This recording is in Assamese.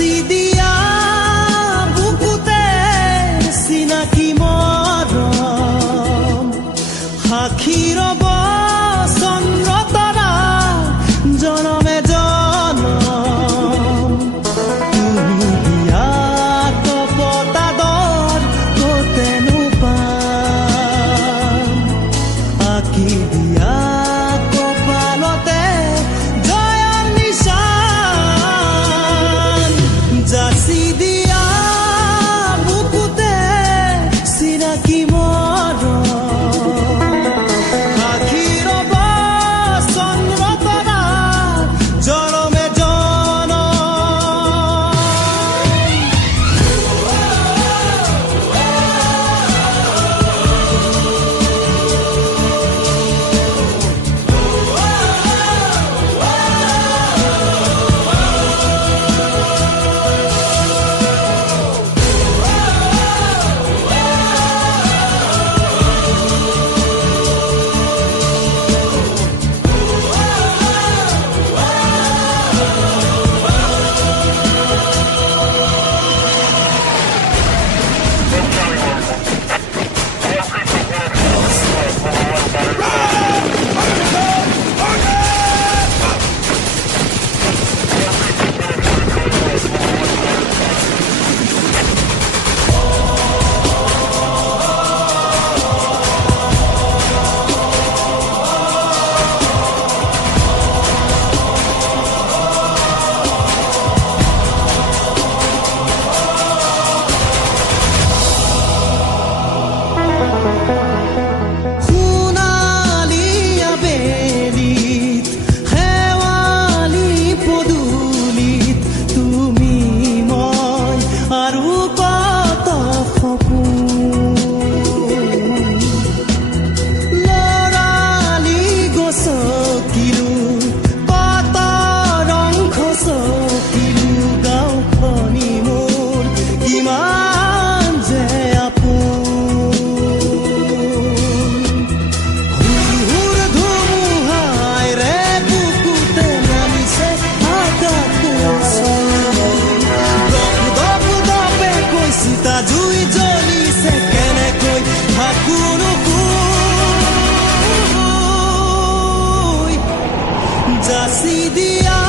জাচি দিয়া বুকুতে চিনাকি মৰম সাক্ষী ৰব চন্দ্ৰ তৰা জনমে জনম তুমি দিয়া কপতাদৰ কতেনো পাম আঁকি দিয়া কপালতে জয়ৰ নিশান জাচি দিয়া বুকুতে চিনাকি মৰম সাক্ষী ৰব চন্দ্ৰ তৰা জনমে জনম সোণালী আবেলিত শেৱালী পদূলিত তুমি মই আৰু কত সপোন লৰালি গছকিলো কত ৰং খচকিলো গাঁওখনি মোৰ কিমান যে আপোন হুৰ ধুমুহাই ৰে বুকুতে নামিছে আকাশে দপ দপে কৈ চিতা জুই জ্বলিছে কেনেকৈ থাকোনো শুই জাচি দিয়া